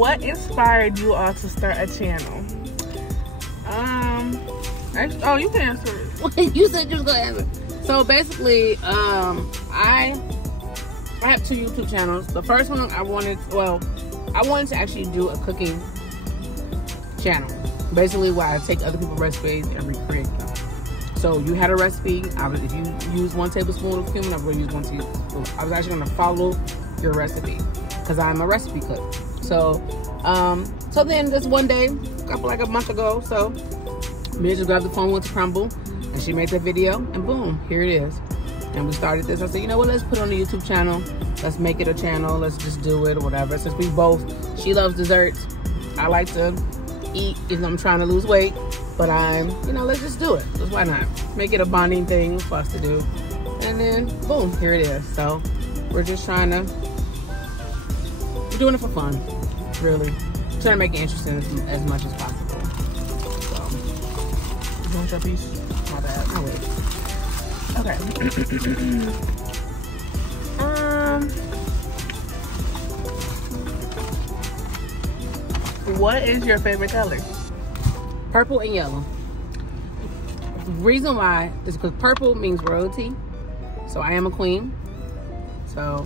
what inspired you all to start a channel? Oh, you can answer it. You said you was gonna answer. So basically, I have 2 YouTube channels. The first one I wanted to actually do a cooking channel. Basically, where I take other people's recipes and recreate them. So you had a recipe. If you use 1 tablespoon of cumin, I would use 1 tablespoon. I was actually gonna follow your recipe because I'm a recipe cook. So, so then this one day, like a month ago, so me just grabbed the phone, went to Crumble, and she made that video, and boom, here it is. And we started this. I said, you know what, let's put it on the YouTube channel. Let's make it a channel. Let's just do it or whatever. Since we both, she loves desserts. I like to eat, even though I'm trying to lose weight. But let's just do it. Because why not? Make it a bonding thing for us to do. And then, boom, here it is. So we're just we're doing it for fun, really. Trying to make it interesting as much as possible. You want your piece? My bad. I'll wait. Okay. What is your favorite color? Purple and yellow. The reason why is because purple means royalty. So I am a queen. So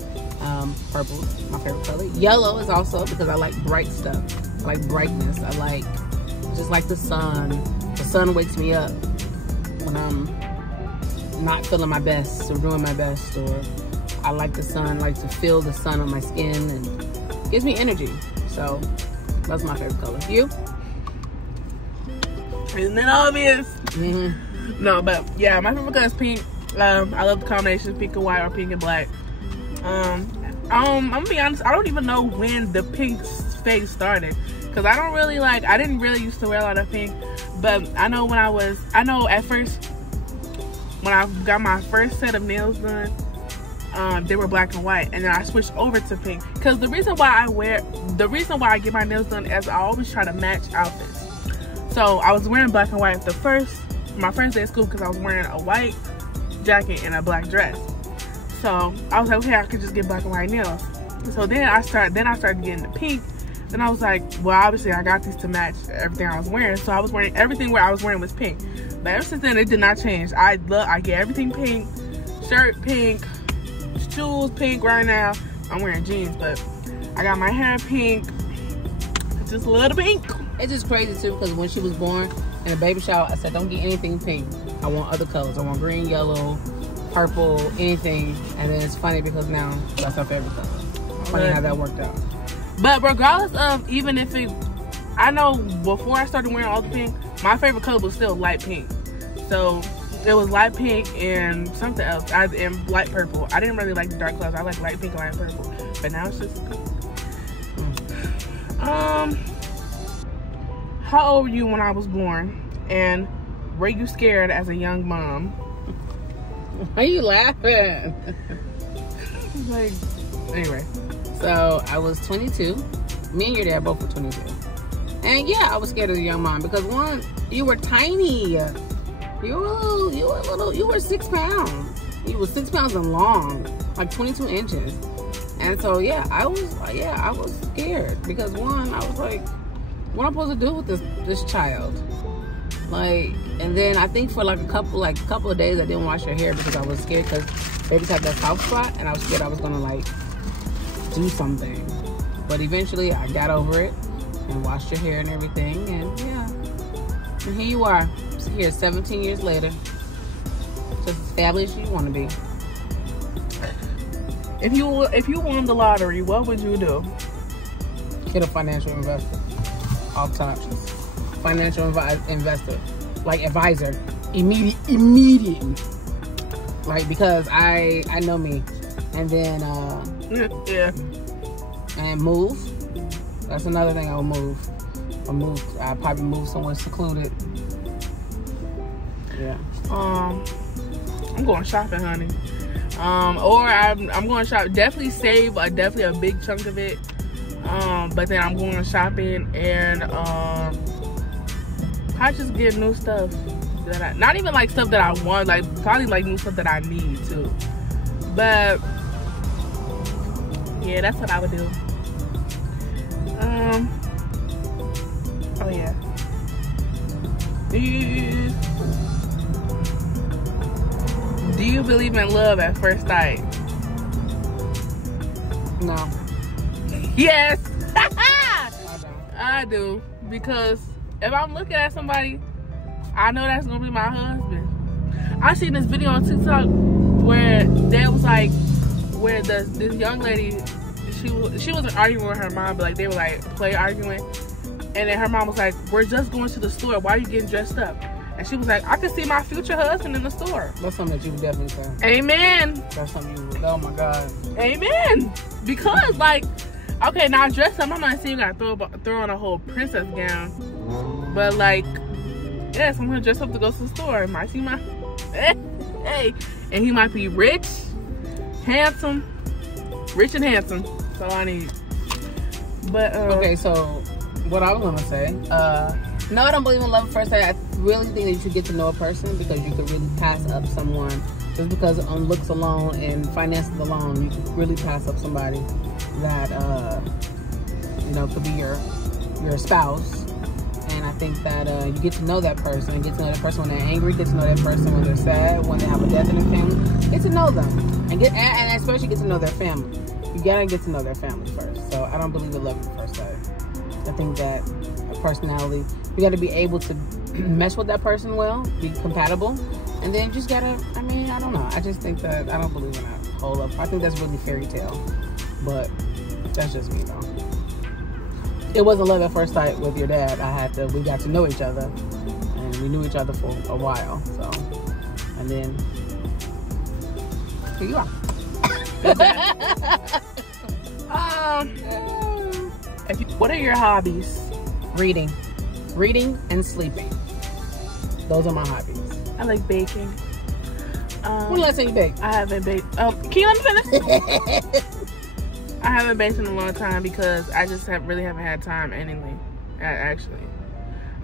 purple is my favorite color. Yellow is also because I like bright stuff. I like brightness. I like just like the sun. The sun wakes me up when I'm not feeling my best or doing my best, or I like the sun. I like to feel the sun on my skin and it gives me energy. So that's my favorite color. You? Isn't it obvious? Mm-hmm. No, but yeah, my favorite color is pink. I love the combination pink and white or pink and black. I'm gonna be honest, I don't even know when the pink phase started, because I didn't really used to wear a lot of pink, but I know at first when I got my first set of nails done, they were black and white, and then I switched over to pink. Because the reason why I get my nails done is I always try to match outfits. So I was wearing black and white my first day of school, because I was wearing a white jacket and a black dress. So I was like, okay, I could just get black and white nails. So then I started getting the pink. Then I was like, well, obviously I got these to match everything I was wearing. So I was wearing everything where I was wearing was pink. But ever since then, it did not change. I get everything pink, shirt pink, shoes pink. Right now I'm wearing jeans, but I got my hair pink. Just a little pink. It's just crazy too, because when she was born in a baby shower, I said, don't get anything pink. I want other colors. I want green, yellow, purple, anything. And then it's funny because now that's her favorite color. Funny how that worked out. But regardless of, even if I know before I started wearing all the pink, my favorite color was still light pink. So it was light pink and something else. And light purple. I didn't really like the dark colors. I like light pink and light purple. But now it's just how old were you when I was born? And were you scared as a young mom? Why are you laughing? Like, anyway. So I was 22. Me and your dad both were 22. And yeah, I was scared as a young mom because one, you were tiny. You were 6 pounds. You were 6 pounds and long, like 22 inches. And so yeah, I was scared because one, I was like, what am I supposed to do with this child? Like, and then I think for like a couple of days I didn't wash her hair because I was scared because babies have that soft spot, and I was scared I was gonna like do something. But eventually I got over it and washed her hair and everything, and yeah, and here you are, here 17 years later, just established you want to be. If you won the lottery, what would you do? Get a financial investor. All time. Financial investor. Like advisor. Immediately. Like, because I know me. And then yeah. And move. That's another thing I would move. I'd probably move somewhere secluded. Yeah. I'm going shopping, honey. Or I'm going to shop. Definitely save definitely a big chunk of it. But then I'm going shopping and I just get new stuff that not even like stuff that I want, like probably like new stuff that I need too. But yeah, that's what I would do. Oh yeah. Do you believe in love at first sight? No. Yes. I don't. I do, because if I'm looking at somebody, I know that's gonna be my husband. I seen this video on TikTok where there was like, where this young lady, she wasn't arguing with her mom, but like they were like play arguing, and then her mom was like, "We're just going to the store. Why are you getting dressed up?" And she was like, "I can see my future husband in the store." That's something that you would definitely say. Amen. That's something you would. Oh my God. Amen. Because like, okay, now dress up. I'm not saying you gotta throw on a whole princess gown, but like, yes, I'm gonna dress up to go to the store. Might see my hey, and he might be rich, handsome, rich and handsome. That's all I need. But okay, so what I was gonna say, no, I don't believe in love at first sight. I really think that you should get to know a person, because you could really pass up someone just because on looks alone and finances alone. You could really pass up somebody that you know, could be your spouse. And I think that you get to know that person. Get to know that person when they're angry. Get to know that person when they're sad. When they have a death in their family. Get to know them, and especially get to know their family. You gotta get to know their family first. So I don't believe in love at first sight. I think that a personality, you gotta be able to mesh with that person well, be compatible, and then you just gotta. I mean, I don't know. I just think that I don't believe in that whole love. I think that's really fairy tale, but that's just me though. It wasn't love at first sight with your dad. We got to know each other, and we knew each other for a while. So, and then here you are. What are your hobbies? Reading and sleeping. Those are my hobbies. I like baking. When the last time you baked? I haven't baked. Can you let me finish? I haven't baked in a long time because I just really haven't had time anyway. Actually,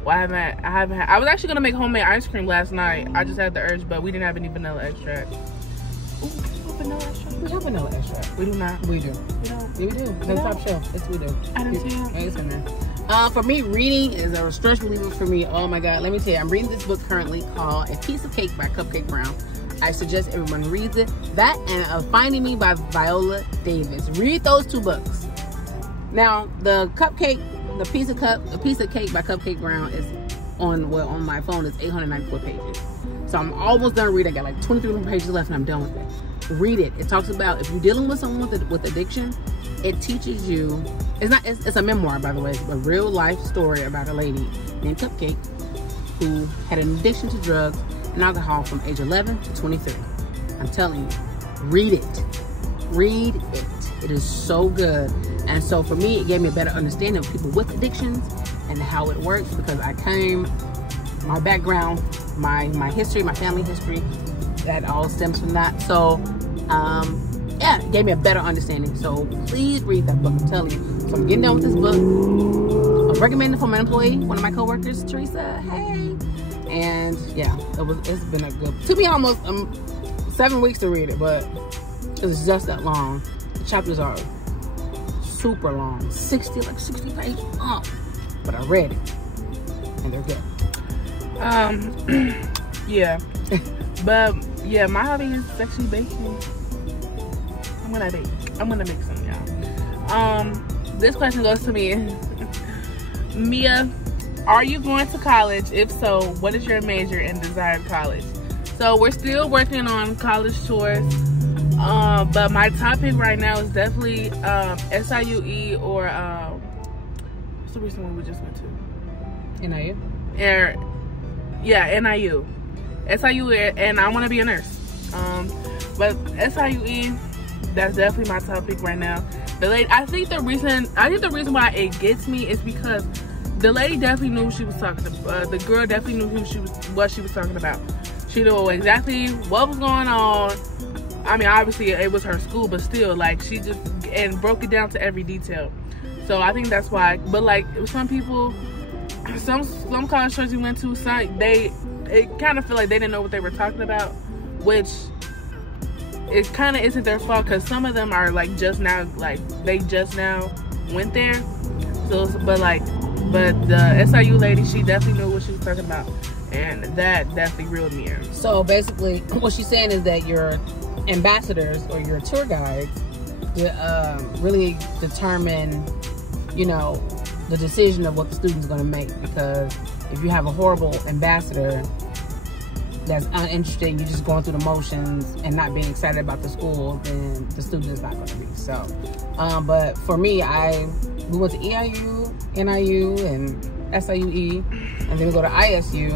well, I haven't had. I was actually gonna make homemade ice cream last night. I just had the urge, but we didn't have any vanilla extract. Ooh, vanilla extract. We have vanilla extract. We do not. We do. We don't. Yeah, we do. It's on the top shelf. Yes, we do. I didn't see it. It's in there. For me, reading is a stress reliever for me. Oh my God, let me tell you, I'm reading this book currently called A Piece of Cake by Cupcake Brown. I suggest everyone reads it. That and Finding Me by Viola Davis. Read those two books. Now, the piece of cake by Cupcake Brown is on my phone is 894 pages. So I'm almost done reading. I got like 23 pages left and I'm done with it. Read it. It talks about if you're dealing with someone with addiction, it teaches you. It's a memoir, by the way. It's a real life story about a lady named Cupcake who had an addiction to drugs and alcohol from age 11 to 23. I'm telling you, read it. Read it. It is so good. And so for me, it gave me a better understanding of people with addictions and how it works, because my background, my history, my family history, that all stems from that. So yeah, it gave me a better understanding. So please read that book. I'm telling you. So I'm getting done with this book. I'm recommending it for my employee, one of my coworkers, Teresa. Hey. And yeah, it's been a good, took me almost 7 weeks to read it, but it's just that long. The chapters are super long, 60 pages long, but I read it and they're good. Yeah. But yeah, my hobby is actually baking. I'm gonna make some, y'all. This question goes to me. Mia, are you going to college? If so, what is your major and desired college? So we're still working on college tours, but my top pick right now is definitely SIUE or what's the recent one we just went to? NIU? Yeah, NIU. SIU, and I want to be a nurse. But SIUE, that's definitely my top pick right now. I think the reason why it gets me is because the lady definitely knew she was talking to. The girl definitely knew what she was talking about. She knew exactly what was going on. I mean, obviously it was her school, but still, like, she just broke it down to every detail. So I think that's why. But like some people, some college tours we went to, it kind of feel like they didn't know what they were talking about, which it kind of isn't their fault, because some of them are like they just now went there. So, but the SIU lady, she definitely knew what she was talking about, and that definitely reeled me in. So basically, what she's saying is that your ambassadors or your tour guides really determine, you know, the decision of what the student's going to make. Because if you have a horrible ambassador that's uninterested and you're just going through the motions and not being excited about the school, then the student is not going to be. So, but for me, we went to EIU, NIU, and SIUE, and then we go to ISU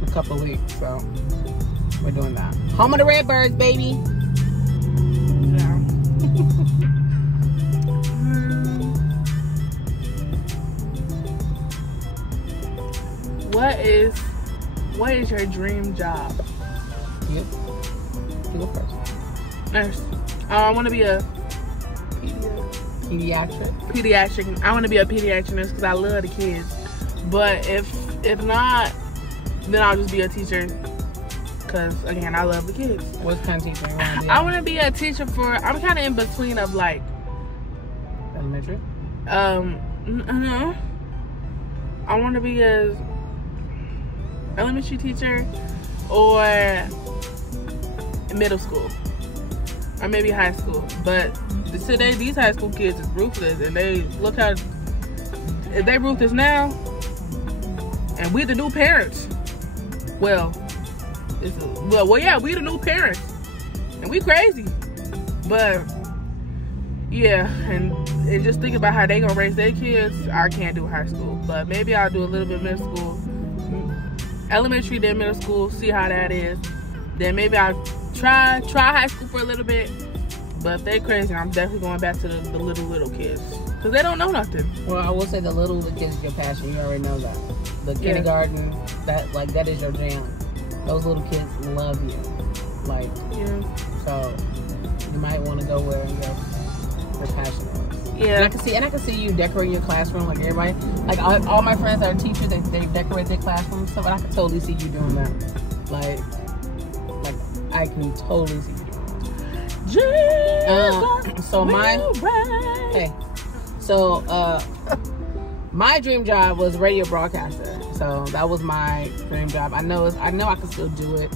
in a couple of weeks. So we're doing that. Home of the Redbirds, baby. Yeah. What is your dream job? You go first. Nurse. I want to be a pediatric. I want to be a pediatric nurse because I love the kids. But if not, then I'll just be a teacher. Because again, I love the kids. What kind of teacher you want to be? I want to be a teacher I'm kind of in between of like elementary. No. I want to be a elementary teacher or middle school or maybe high school. But today these high school kids is ruthless, and they look how they ruthless now, and we the new parents. Well, yeah, we the new parents, and we crazy. But yeah, and just think about how they gonna raise their kids. I can't do high school, but maybe I'll do a little bit of middle school, elementary, then middle school, see how that is. Then maybe I'll try high school for a little bit. But if they crazy, I'm definitely going back to the little kids, because they don't know nothing. Well, I will say the little kids is your passion. You already know that. The kindergarten, that is your jam. Those little kids love you. Like, yeah. So you might want to go where your passion is. Yeah. And I can see you decorating your classroom like everybody. Like all my friends that are teachers, they decorate their classroom and stuff. And I can totally see you doing that. Like I can totally see you doing that. My dream job was radio broadcaster. So that was my dream job. I know I can still do it,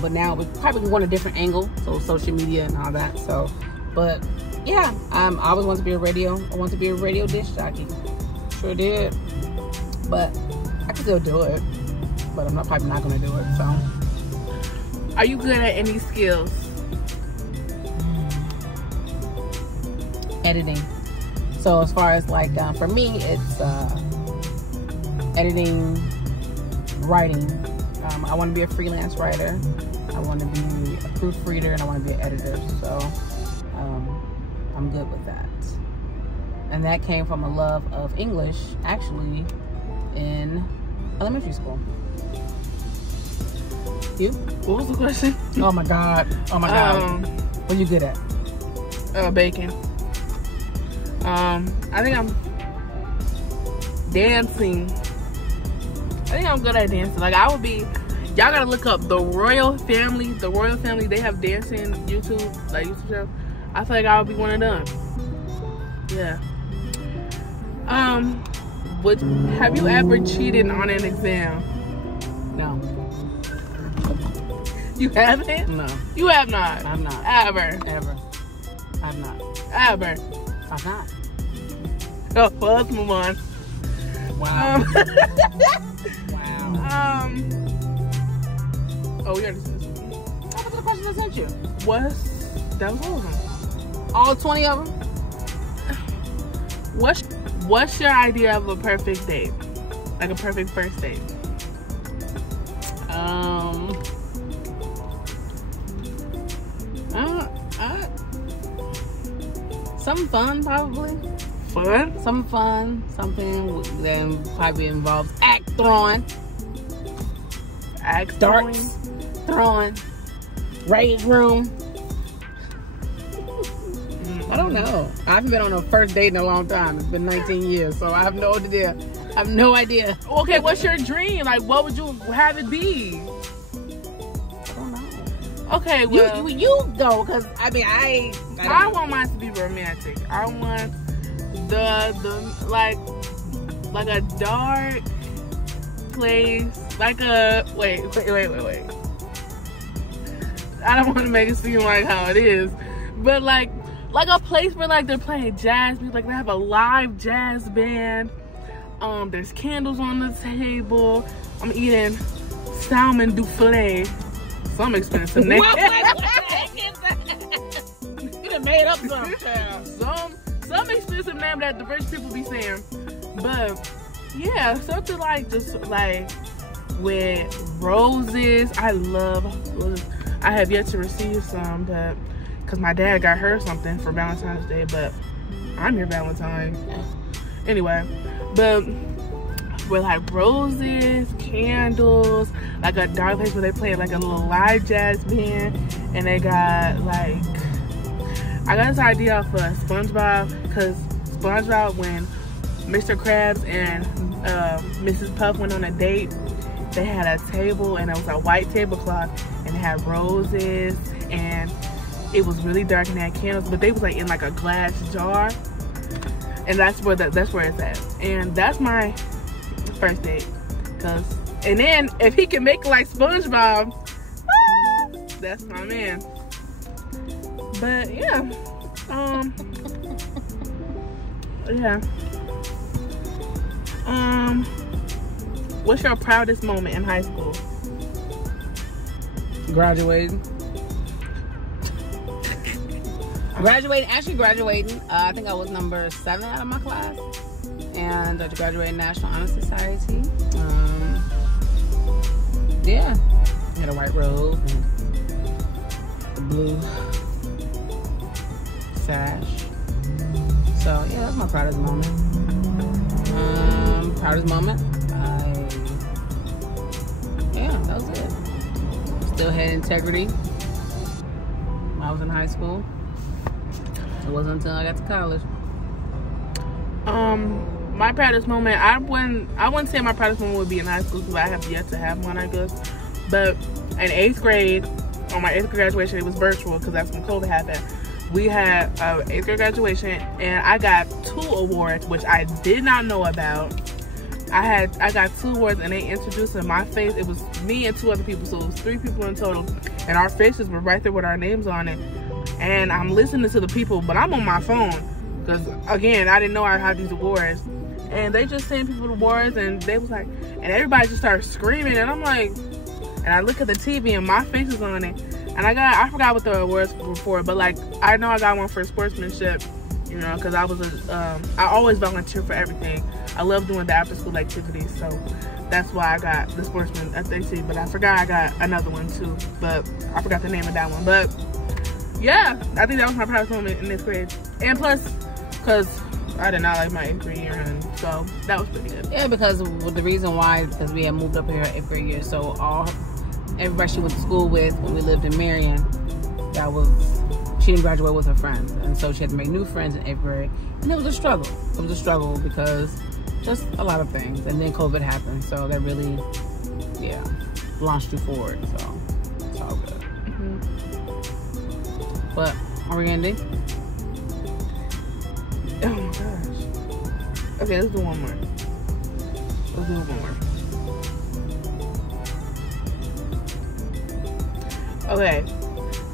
but now we probably want a different angle, so social media and all that. So, but yeah, I always wanted to be I wanted to be a radio disc jockey. Sure did, but I can still do it. But I'm probably not going to do it. So, are you good at any skills? Editing. So as far as like for me, it's editing, writing. I want to be a freelance writer. I want to be a proofreader, and I want to be an editor. So I'm good with that. And that came from a love of English, actually, in elementary school. You? What was the question? Oh my God. What are you good at? Baking. I think I'm dancing. I think I'm good at dancing. Like I would be, y'all gotta look up the Royal Family. The Royal Family, they have dancing YouTube show. I feel like I would be one of them. Yeah. Have you ever cheated on an exam? No. You haven't? No. You have not? I'm not. Ever? I've not. Ever? I've not. Oh, well, let's move on. Wow. Wow. Oh, we already said this. What was the question I sent you? That was all of them. All 20 of them? What's your idea of a perfect date? Like a perfect first date? Something fun, probably. Fun? Something fun. Something that probably involves axe throwing. Axe darts throwing. Rage room. I don't know. I haven't been on a first date in a long time. It's been 19 years, so I have no idea. I have no idea. Okay, what's your dream? Like, what would you have it be? I don't know. Okay, well, you go, because I mean, I want mine to be romantic. I want the like a dark place, like a wait. I don't want to make it seem like how it is, but like a place where like they're playing jazz music, like they have a live jazz band. There's candles on the table. I'm eating salmon souffle, some expensive name. You done made up some, child. Some expensive name that the rich people be saying, but yeah, something like just like with roses. I love roses. I have yet to receive some, but because my dad got her something for Valentine's Day, but I'm your Valentine. Anyway, but with like roses, candles, like a dark place where they play like a little live jazz band, and they got like, I got this idea off of SpongeBob, because SpongeBob, when Mr. Krabs and Mrs. Puff went on a date, they had a table, and it was a white tablecloth, and it had roses, and it was really dark, and they had candles, but they was like in like a glass jar, and that's where it's at. And that's my first date, and then if he can make it like SpongeBob, that's my man. But yeah, what's your proudest moment in high school? Graduating. Actually graduating. I think I was number 7 out of my class, and I graduated National Honor Society. Yeah, had a white robe and a blue sash. So yeah, that's my proudest moment. Yeah, that was it. Still had integrity when I was in high school. It wasn't until I got to college. My proudest moment, I wouldn't say my proudest moment would be in high school, because I have yet to have one, I guess. But in 8th grade, on my 8th grade graduation, it was virtual because that's when COVID happened. We had an 8th grade graduation, and I got 2 awards, which I did not know about. I got 2 awards, and they introduced in my face. It was me and 2 other people, so it was 3 people in total, and our faces were right there with our names on it. And I'm listening to the people, but I'm on my phone, because again, I didn't know I had these awards. And they just sent people the awards, and they was like, and everybody just started screaming, and I'm like, and I look at the TV, and my face is on it. And I forgot what the awards were for, but like, I know I got one for sportsmanship, you know, because I was I always volunteer for everything. I love doing the after school activities, so that's why I got the sportsman at AT. But I forgot I got another one too, but I forgot the name of that one. But yeah, I think that was my proudest moment in 8th grade. And plus, because I did not like my 8th grade year, and so that was pretty good. Yeah, because the reason why, because we had moved up here 8th grade year, so everybody she went to school with when we lived in Marion, she didn't graduate with her friends, and so she had to make new friends in 8th grade, and it was a struggle. It was a struggle because just a lot of things, and then COVID happened, so that really, yeah, launched you forward. So it's all good. But are we gonna do? Oh my gosh. Okay, let's do one more. Okay.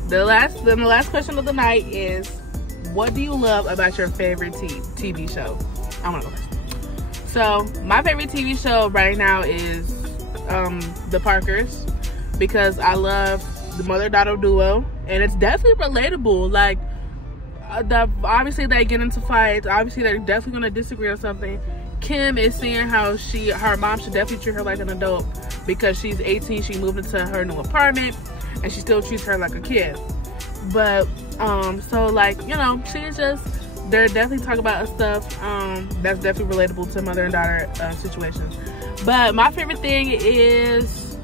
The last question of the night is, what do you love about your favorite TV show? I want to go first. So, my favorite TV show right now is The Parkers, because I love the mother-daughter duo, and it's definitely relatable. Like, obviously they get into fights, obviously they're definitely going to disagree on something. Kim is saying how her mom should definitely treat her like an adult, because she's 18, she moved into her new apartment, and she still treats her like a kid. But so, like, you know, they're definitely talking about stuff that's definitely relatable to mother and daughter situations. But my favorite thing is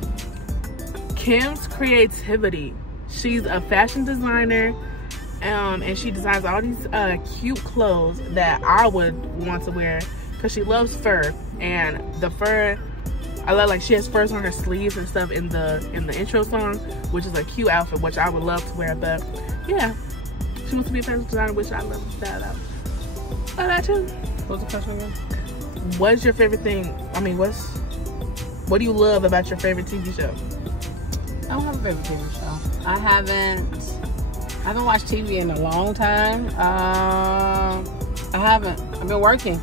Kim's creativity. She's a fashion designer, and she designs all these cute clothes that I would want to wear, because she loves fur. And the fur, I love, like, she has furs on her sleeves and stuff in the intro song, which is a cute outfit, which I would love to wear. But yeah, she wants to be a fashion designer, which I love that about. What about you? What's the question again? What's your favorite thing? I mean, what do you love about your favorite TV show? I don't have a favorite TV show. I haven't watched TV in a long time. I haven't. I've been working.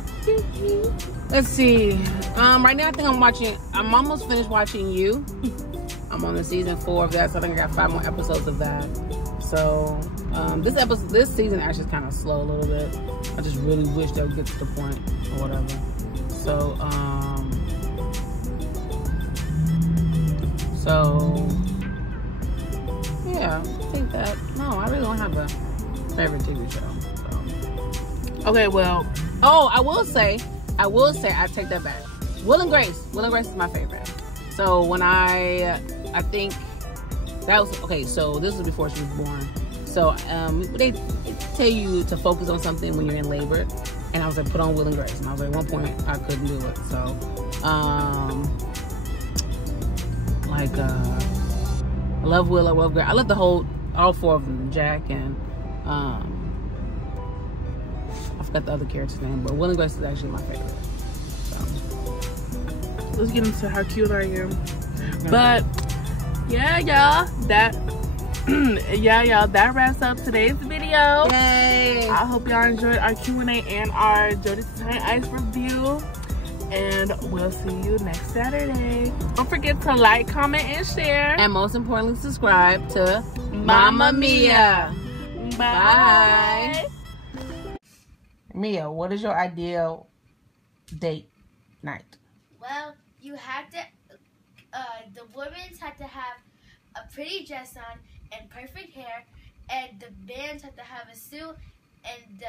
Let's see. Right now I think I'm almost finished watching You. I'm on the season 4 of that, so I think I got 5 more episodes of that. So this season actually is kind of slow a little bit. I just really wish they would get to the point or whatever. So yeah, I think that I really don't have a favorite TV show. So. Okay, well, I will say I take that back. Will and Grace is my favorite. So when I think that was okay. So this was before she was born. So they tell you to focus on something when you're in labor, and I was like, put on Will and Grace, and I was like, at one point I couldn't do it. So I love Will, I love Grace. I love all 4 of them, Jack and I forgot the other character's name, but Will and Grace is actually my favorite. So let's get into how cute I am. But yeah, y'all, that wraps up today's video. Yay! I hope y'all enjoyed our Q&A and our Jodie's Italian Ice review. And we'll see you next Saturday. Don't forget to like, comment, and share. And most importantly, subscribe to Mamma Mia. Bye. Mia, what is your ideal date night? Well, you have to, the women's have to have a pretty dress on and perfect hair, and the bands have to have a suit and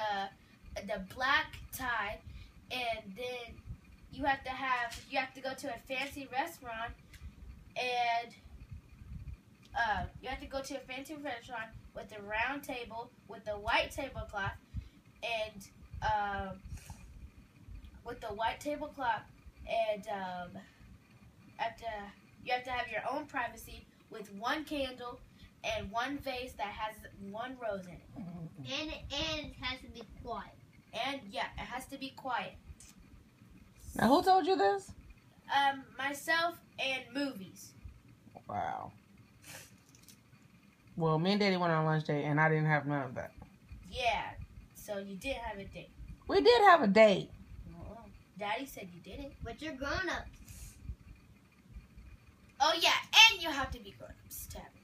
the black tie, and then you have to go to a fancy restaurant, and with a round table with a white tablecloth, and you have to have your own privacy with one candle and one vase that has one rose in it. And it has to be quiet. And yeah, it has to be quiet. Now, who told you this? Myself and movies. Wow. Well, me and Daddy went on lunch date, and I didn't have none of that. Yeah, so you did have a date. We did have a date. Well, Daddy said you didn't. But you're grown up. Oh yeah, and you have to be grown-ups to have it.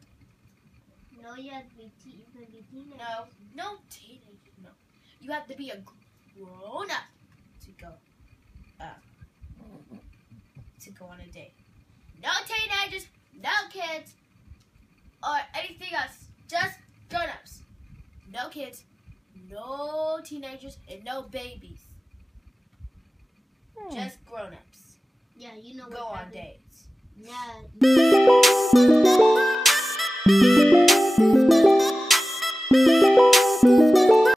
No, you have to be teenagers. No teenagers. No, you have to be a grown-up to go on a date. No teenagers, no kids, or anything else. Just grown-ups. No kids, no teenagers, and no babies. Just grown-ups. Yeah, you know go what on dates. Yeah.